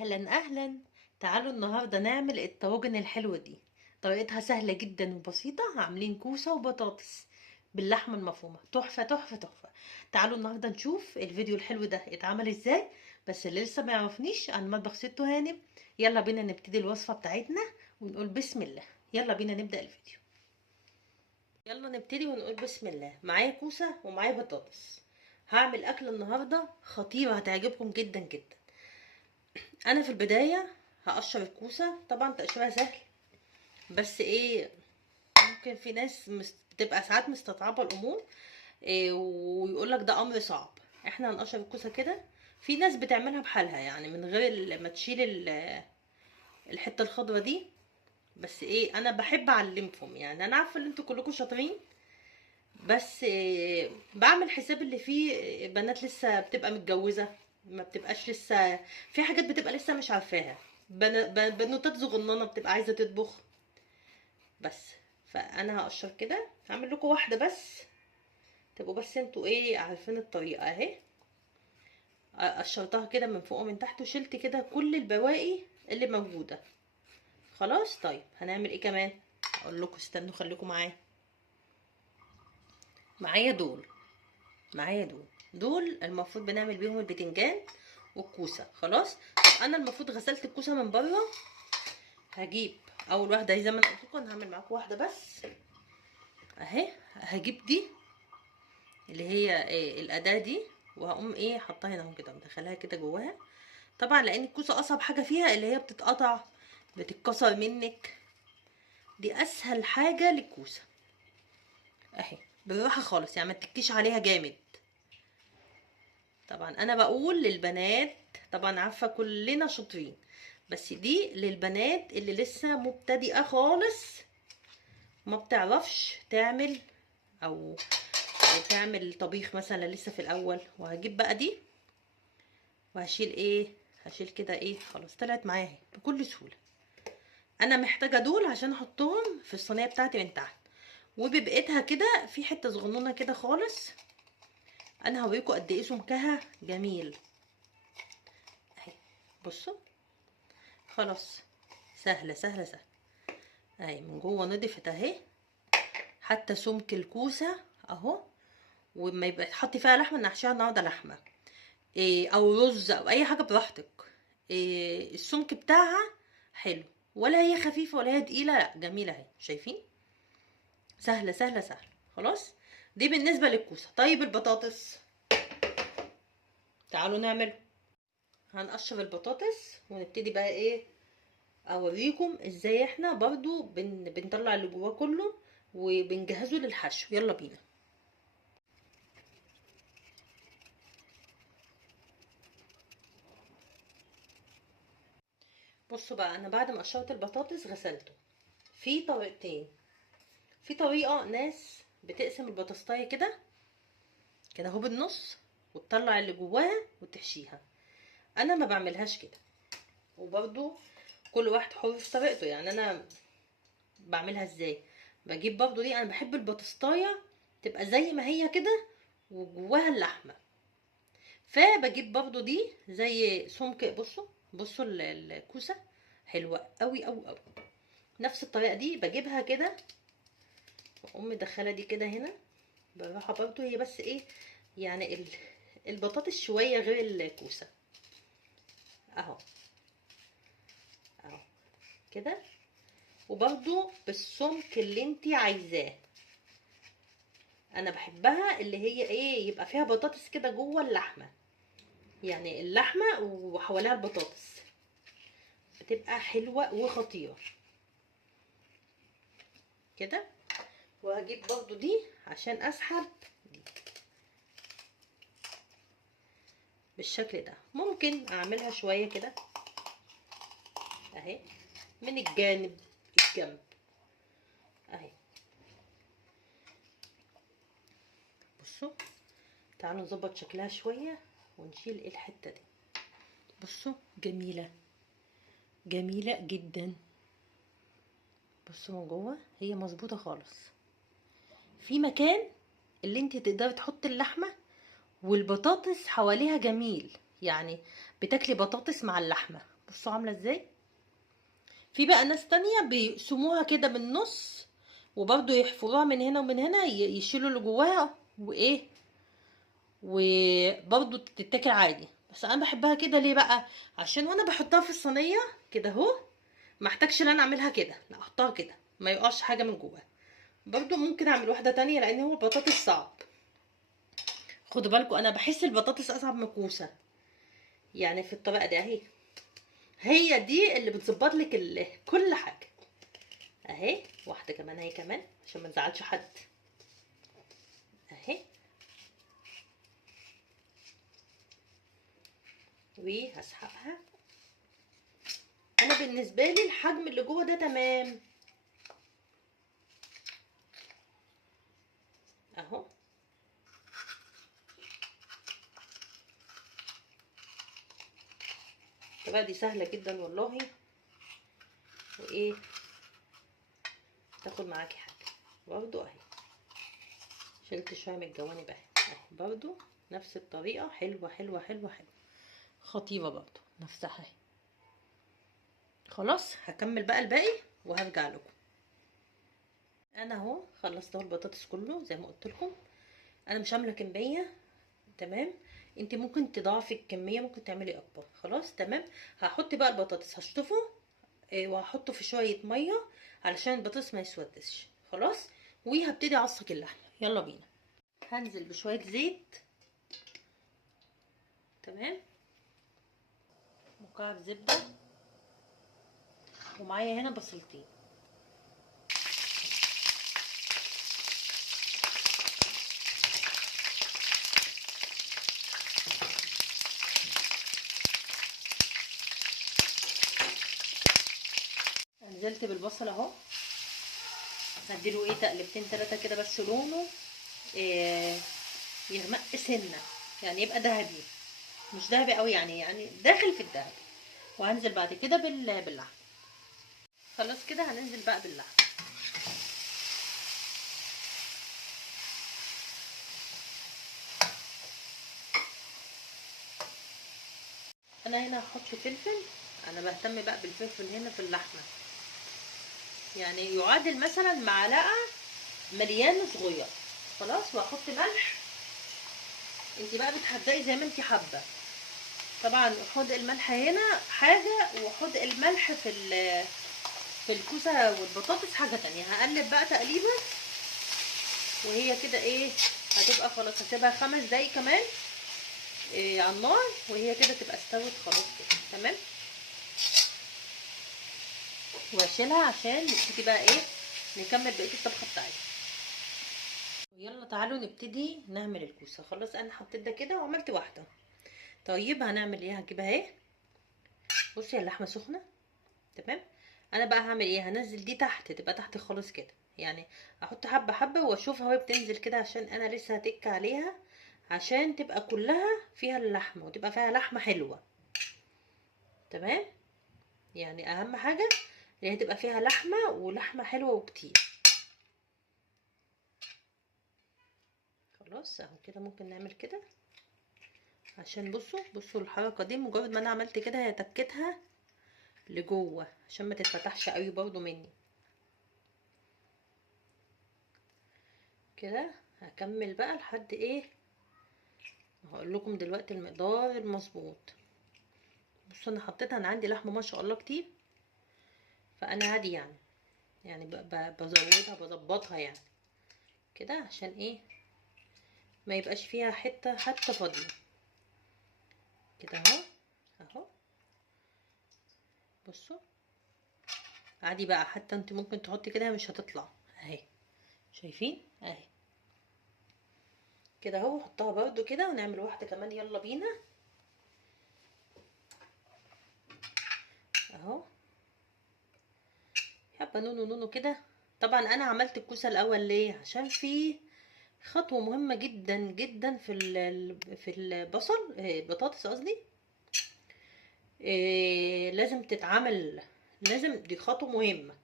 اهلا اهلا. تعالوا النهارده نعمل الطواجن الحلوه دي. طريقتها سهله جدا وبسيطه. عاملين كوسه وبطاطس باللحمه المفرومه، تحفه تحفه تحفه. تعالوا النهارده نشوف الفيديو الحلو ده اتعمل ازاي. بس اللي لسه ما يعرفنيش، انا مطبخ ست هانم. يلا بينا نبتدي الوصفه بتاعتنا ونقول بسم الله. يلا بينا نبدا الفيديو. يلا نبتدي ونقول بسم الله. معايا كوسه ومعايا بطاطس. هعمل اكل النهارده خطير، هتعجبكم جدا جدا. انا في البدايه هقشر الكوسه. طبعا تقشيرها سهل، بس ايه، ممكن في ناس بتبقى ساعات مستطعبه الامور، إيه، ويقول لك ده امر صعب. احنا هنقشر الكوسه كده. في ناس بتعملها بحالها، يعني من غير ما تشيل الحته الخضرا دي. بس ايه، انا بحب اعلمكم، يعني انا عارفه ان انتوا كلكم شاطرين، بس إيه، بعمل حساب اللي فيه بنات لسه بتبقى متجوزه، ما بتبقاش لسه في حاجات بتبقى لسه مش عارفاها. بنوتات صغننه بتبقى عايزه تطبخ بس. فانا هقشر كده، هعمل لكم واحده بس تبقوا بس انتوا ايه عارفين الطريقه اهي. قشرتها كده من فوق ومن تحت، وشلت كده كل البواقي اللي موجوده. خلاص، طيب هنعمل ايه كمان؟ اقول لكم، استنوا خليكم معايا. معايا دول معايا دول المفروض بنعمل بيهم البتنجان والكوسه. خلاص، طب انا المفروض غسلت الكوسه من بره. هجيب اول واحده زي ما انا قلت لكم، انا هعمل معاكم واحده بس اهي. هجيب دي اللي هي إيه الاداه دي، وهقوم ايه حطها هنا اهو كده، مدخلها كده جواها. طبعا لان الكوسه اصعب حاجه فيها اللي هي بتتقطع، بتتكسر منك. دي اسهل حاجه للكوسه اهي. بالراحه خالص، يعني ما تكيش عليها جامد. طبعا انا بقول للبنات، طبعا عارفه كلنا شاطرين، بس دي للبنات اللي لسه مبتدئه خالص، ما بتعرفش تعمل او تعمل طبيخ مثلا لسه في الاول. وهجيب بقى دي وهشيل ايه، هشيل كده ايه. خلاص طلعت معايا اهي بكل سهوله. انا محتاجه دول عشان احطهم في الصينيه بتاعتي من تحت. وببقيتها كده في حته صغنونه كده خالص. انا هوريكم قد ايه سمكها جميل اهي. بصوا، خلاص، سهله سهله سهله اهي. من جوه نضفت اهي، حتى سمك الكوسه اهو. وما يبقى تحطي فيها لحمه، نحشيها النهارده لحمه إيه او رز او اي حاجه براحتك. إيه السمك بتاعها حلو، ولا هي خفيفه ولا هي تقيله، لا جميله اهي. شايفين؟ سهله سهله سهله. خلاص، دي بالنسبه للكوسه. طيب البطاطس، تعالوا نعمل. هنقشر البطاطس ونبتدي بقى ايه، اوريكم ازاي احنا برضو بنطلع اللي جواه كله وبنجهزه للحشو. يلا بينا. بصوا بقى، انا بعد ما قشرت البطاطس غسلته. في طريقتين. في طريقه ناس بتقسم البطاطسايه كده كده اهو بالنص، وتطلع اللي جواها وتحشيها. انا ما بعملهاش كده، وبرضو كل واحد حر في طريقته. يعني انا بعملها ازاي؟ بجيب برضو دي، انا بحب البطاطسايه تبقى زي ما هي كده وجواها اللحمه. فبجيب برضو دي زي سمك. بصوا الكوسه حلوه قوي قوي قوي. نفس الطريقه دي بجيبها كده، واقوم مدخله دي كده هنا بالراحه. برضو هي بس ايه، يعني البطاطس شويه غير الكوسه اهو اهو كده. وبرضو بالسمك اللي انتي عايزاه. انا بحبها اللي هي ايه، يبقى فيها بطاطس كده جوه اللحمه، يعني اللحمه وحواليها البطاطس، بتبقى حلوه وخطيره كده. وهجيب برضو دي عشان اسحب دي بالشكل ده. ممكن اعملها شويه كده اهي من الجنب اهي. بصوا، تعالوا نظبط شكلها شويه ونشيل الحته دي. بصوا، جميله جميله جدا. بصوا من جوه هي مظبوطه خالص. في مكان اللي انت تقدري تحطي اللحمه والبطاطس حواليها جميل، يعني بتاكلي بطاطس مع اللحمه. بصوا عامله ازاي. في بقى ناس تانية بيقسموها كده من النص وبرضو يحفروها من هنا ومن هنا، يشيلوا اللي جواها وايه، وبرضو تتاكل عادي. بس انا بحبها كده ليه بقى؟ عشان وانا بحطها في الصينيه كده اهو، ما احتاجش ان انا اعملها كده، لا احطها كده ما يقعش حاجه من جواها. برضو ممكن اعمل واحده تانية لان هو البطاطس صعب. خدوا بالكم انا بحس البطاطس اصعب من الكوسه، يعني في الطريقه دي اهي، هي دي اللي بتظبط لك كل حاجه. اهي واحده كمان اهي كمان عشان ما نزعلش حد. اهي وهسحقها. انا بالنسبه لي الحجم اللي جوه ده تمام اهو. طبعا دي سهله جدا والله، وايه تاخد معاكي حاجه. برضو اهي شلت شويه من الجوانب اهي، اهي برضو نفس الطريقه، حلوه حلوه حلوه حلوه، خطيره برضو نفسها اهي. خلاص هكمل بقى الباقي وهرجع لكم. انا اهو خلصت اهو البطاطس كله زي ما قلت لكم. انا مش عامله كميه، تمام. انت ممكن تضاعفي الكميه، ممكن تعملي اكبر. خلاص تمام. هحط بقى البطاطس هشطفه وهحطه في شويه ميه علشان البطاطس ما يسودش. خلاص. وهبتدي اعصق اللحمه، يلا بينا. هنزل بشويه زيت، تمام، مكعب زبده، ومعايا هنا بصلتين. نزلت بالبصل اهو، هديله ايه تقلبتين تلاتة كده بس لونه إيه يغمق سنه، يعني يبقى ذهبي، مش ذهبي قوي، يعني داخل في الذهبي. وهنزل بعد كده باللحم. خلاص كده هننزل بقى باللحم. انا هنا هحط فلفل، انا بهتم بقى بالفلفل هنا في اللحمه، يعني يعادل مثلا معلقه مليان صغير. خلاص. وهحط ملح، انت بقى بتحدقي زي ما انت حابه. طبعا حدق الملح هنا حاجه، وحدق الملح في الكوسه والبطاطس حاجه تانية. هقلب بقى تقليبه وهي كده ايه هتبقى خلاص. هسيبها 5 دقايق كمان إيه على النار وهي كده تبقى استوت خلاص كده تمام. واشيلها عشان نبتدي بقى ايه نكمل بقيه الطبخه بتاعتنا. يلا تعالوا نبتدي نعمل الكوسه. خلاص انا حطيت ده كده وعملت واحده. طيب هنعمل ايه؟ هجيبها اهي، بصي اللحمه سخنه، تمام. انا بقى هعمل ايه؟ هنزل دي تحت، تبقى تحت خالص كده، يعني احط حبه حبه واشوفها وهي بتنزل كده، عشان انا لسه هتك عليها، عشان تبقى كلها فيها اللحمه وتبقى فيها لحمه حلوه، تمام. يعني اهم حاجه ان هي تبقى فيها لحمه ولحمه حلوه وكتير. خلاص اهو كده ممكن نعمل كده، عشان بصوا الحركه دي مجرد ما انا عملت كده هي تكتها لجوه عشان ما تتفتحش قوي برضو مني كده. هكمل بقى لحد ايه، هقول لكم دلوقتي المقدار المظبوط. بصوا انا حطيتها، انا عندي لحمه ما شاء الله كتير، فانا عادي يعني بزودها بظبطها يعني كده، عشان ايه ما يبقاش فيها حته فاضيه كده اهو. اهو بصوا عادي بقى، حتى انت ممكن تحطي كده مش هتطلع اهي، شايفين اهي كده اهو. حطها برده كده ونعمل واحده كمان، يلا بينا اهو. حبه نونو نونو كده. طبعا انا عملت الكوسه الاول ليه؟ عشان في خطوه مهمه جدا جدا في البصل البطاطس قصدي، لازم تتعمل، لازم دي خطوه مهمه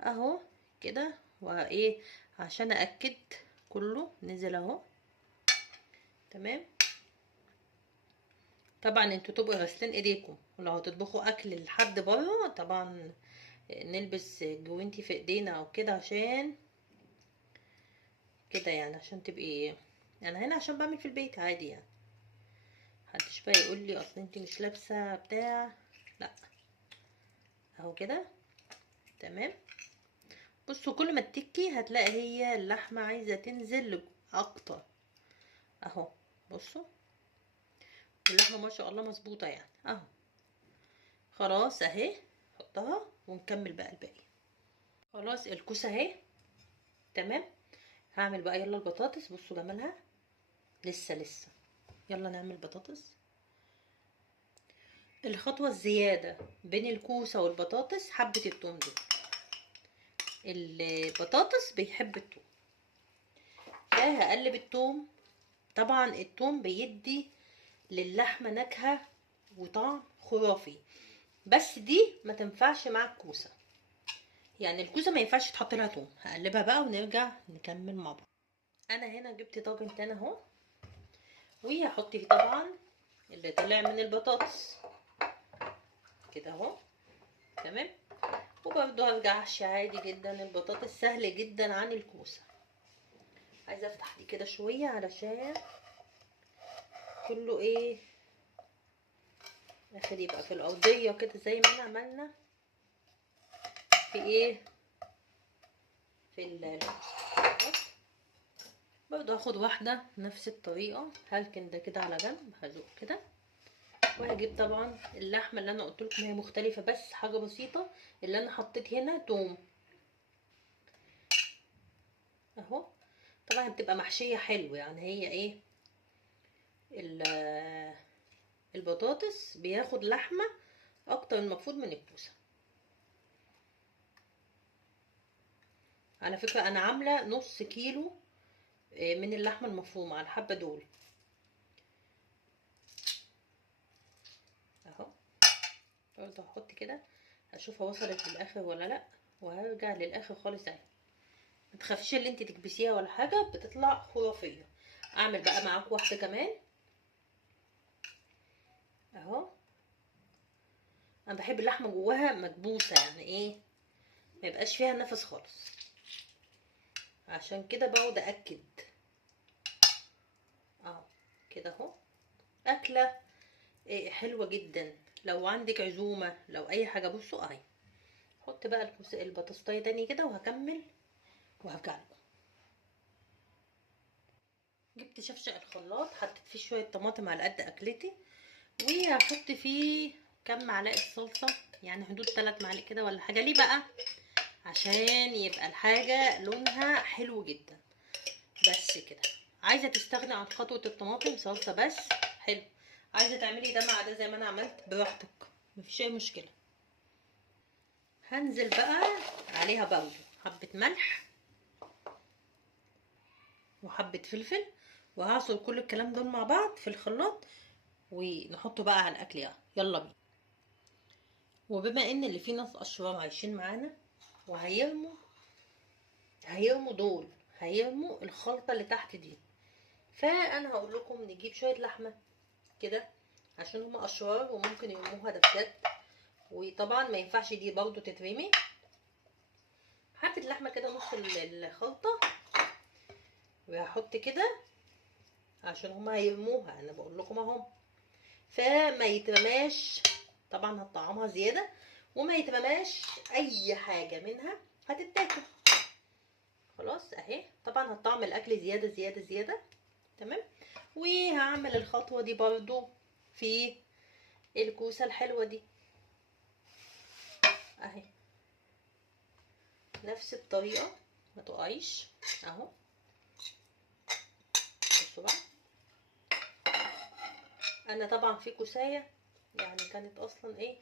اهو كده. وايه عشان ااكد كله نزل اهو، تمام. طبعا انتوا تبقوا غاسلين ايديكم ولو هتطبخوا اكل لحد بره طبعا نلبس جوانتي في ايدينا او كده، عشان كده يعني، عشان تبقي، انا هنا عشان بعمل في البيت عادي يعني، محدش بقى يقول لي اصل انت مش لابسه بتاع، لا. اهو كده تمام. بصوا كل ما تتكي هتلاقي هي اللحمه عايزه تنزل اكتر. اهو بصوا اللحمه ما شاء الله مظبوطه يعني. اهو خلاص اهي، حطها ونكمل بقى الباقي. خلاص الكوسه اهي تمام. هعمل بقى يلا البطاطس، بصوا جمالها. لسه يلا نعمل بطاطس. الخطوه الزياده بين الكوسه والبطاطس حبه التوم دول. البطاطس بيحب التوم، فهقلب التوم. طبعا التوم بيدي للحمه نكهه وطعم خرافي، بس دي ما تنفعش مع الكوسه، يعني الكوسه ما ينفعش تحط لها توم. هقلبها بقى ونرجع نكمل مع بعض. انا هنا جبت طاجن تاني اهو، وهحط فيه طبعا اللي طلع من البطاطس كده اهو تمام. وبرده هرجع احشي عادي جدا. البطاطس سهل جدا عن الكوسه. عايزه افتح دي كده شويه علشان كله ايه اخد يبقى في الارضيه كده زي ما احنا عملنا في ايه في الكوسه. برضه هاخد واحده نفس الطريقه، هركن ده كده على جنب، هزق كده. وهجيب طبعا اللحمه اللي انا قلت لكم هي مختلفه بس حاجه بسيطه، اللي انا حطيت هنا توم اهو. طبعا بتبقى محشيه حلو يعني، هي ايه البطاطس بياخد لحمه اكتر المفروض من الكوسه. على فكره انا عامله نص كيلو من اللحمه المفرومه على الحبه دول اهو. برضه هحط كده هشوفها وصلت للاخر ولا لا، وهرجع للاخر خالص اهي. ما تخافيش اللي انت تكبسيها ولا حاجه، بتطلع خرافيه. اعمل بقى معاكم واحده كمان اهو. انا بحب اللحمه جواها مكبوسه يعني ايه، ما يبقاش فيها نفس خالص، عشان كده بقعد اكد اهو كده اهو. اكله إيه حلوه جدا لو عندك عزومه لو اي حاجه. بصوا اهي، احط بقى البطاطسايه تاني كده وهكمل وهرجع لكم. جبت شفشق الخلاط، حطيت فيه شويه طماطم على قد اكلتي، وهحط فيه كام معلقه صلصه، يعني حدود 3 معالق كده ولا حاجه. ليه بقى؟ عشان يبقى الحاجه لونها حلو جدا. بس كده. عايزه تستغني عن خطوه الطماطم، صلصه بس حلو. عايزه تعملي ده مع ده زي ما انا عملت براحتك، مفيش اي مشكله. هنزل بقى عليها برضو حبه ملح وحبه فلفل، وهعصر كل الكلام دول مع بعض في الخلاط ونحطه بقى على الاكل يعني. يلا بينا. وبما ان اللي في ناس اشرار عايشين معانا هيرموا دول، هيرموا الخلطه اللي تحت دي، فانا هقول لكم نجيب شويه لحمه كده عشان هما اشرار وممكن يرموها، ده بجد. وطبعا ما ينفعش دي برضو تترمي. حبه لحمه كده نص الخلطه، وهحط كده عشان هما هيرموها، انا بقول لكم اهو، فما يترماش. طبعا هتطعمها زياده وما يترماش اي حاجه منها هتتاكل. خلاص اهي. طبعا هطعم الاكل زياده زياده زياده تمام. وهعمل الخطوه دي برضو في الكوسه الحلوه دي اهي، نفس الطريقه ما تقعيش اهو. بصوا بقى، انا طبعا في كوسايه يعني كانت اصلا ايه،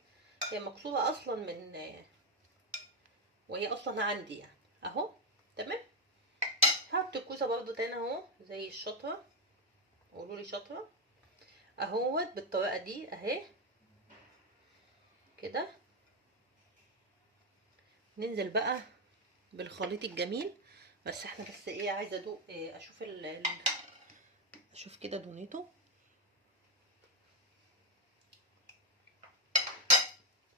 هي مكسوره اصلا من وهي اصلا عندي يعني اهو تمام. هحط الكوسه برضو تاني اهو زي الشطره، قولوا لي شطره اهوت بالطريقه دي اهي كده. ننزل بقى بالخليط الجميل. بس احنا بس ايه، عايزه ادوق إيه، اشوف اشوف كده دونيته.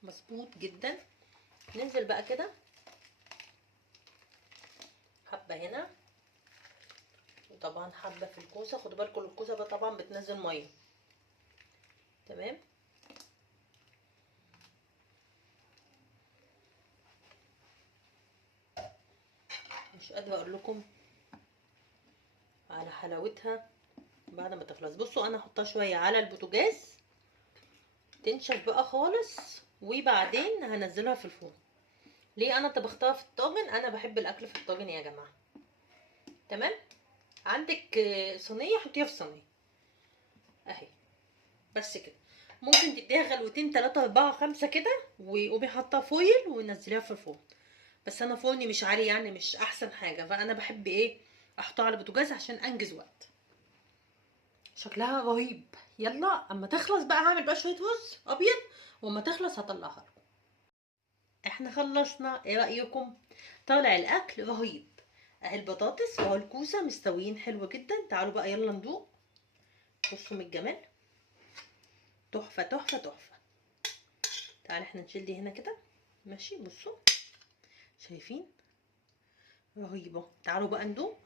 مظبوط جدا. ننزل بقى كده حبه هنا، وطبعا حبه في الكوسه. خدوا بالكم الكوسه بقى طبعا بتنزل ميه. تمام. مش قادره اقول لكم على حلاوتها بعد ما تخلص. بصوا انا هحطها شويه على البوتاجاز تنشف بقى خالص، وبعدين هنزلها في الفرن. ليه انا طبختها في الطاجن؟ انا بحب الاكل في الطاجن يا جماعه. تمام. عندك صينيه حطيها في صينيه اهي، بس كده. ممكن تديها غلوتين 3 4 5 كده، وقومي حاطها فويل ونزليها في الفرن. بس انا فرني مش عالي يعني، مش احسن حاجه، فانا بحب ايه احطها على البوتاجاز عشان انجز وقت. شكلها رهيب. يلا اما تخلص بقى هعمل بقى شويه رز ابيض، واما تخلص هطلعها لكم. احنا خلصنا، ايه رايكم؟ طالع الاكل رهيب. اهي البطاطس واهو الكوسه مستويين حلو جدا. تعالوا بقى يلا ندوق. بصوا من الجمال، تحفه تحفه تحفه. تعالى احنا نشيل دي هنا كده. ماشي، بصوا شايفين؟ رهيبه. تعالوا بقى ندوق.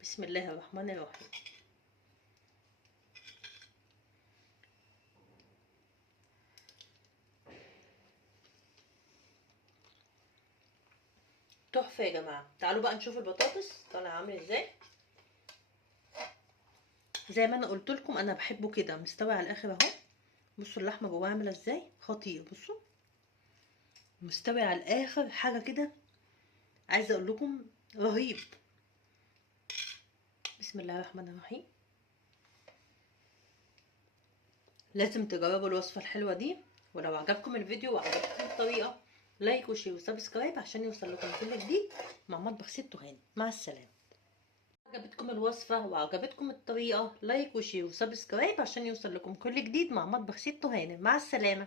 بسم الله الرحمن الرحيم. تحفه يا جماعه. تعالوا بقى نشوف البطاطس طالع عامل ازاي. زي ما انا قلت لكم انا بحبه كده مستوي على الاخر اهو. بصوا اللحمه جواها عامله ازاي، خطير. بصوا مستوي على الاخر حاجه كده، عايزه اقول لكم رهيب. بسم الله الرحمن الرحيم. لازم تجربوا الوصفه الحلوه دي. ولو عجبكم الفيديو وعجبتكم الطريقه، لايك وشير وسبسكرايب عشان يوصل لكم كل جديد مع مطبخ ست هاني. مع السلامه. عجبتكم الوصفه وعجبتكم الطريقه، لايك وشير وسبسكرايب عشان يوصل لكم كل جديد مع مطبخ ست هاني. مع السلامه.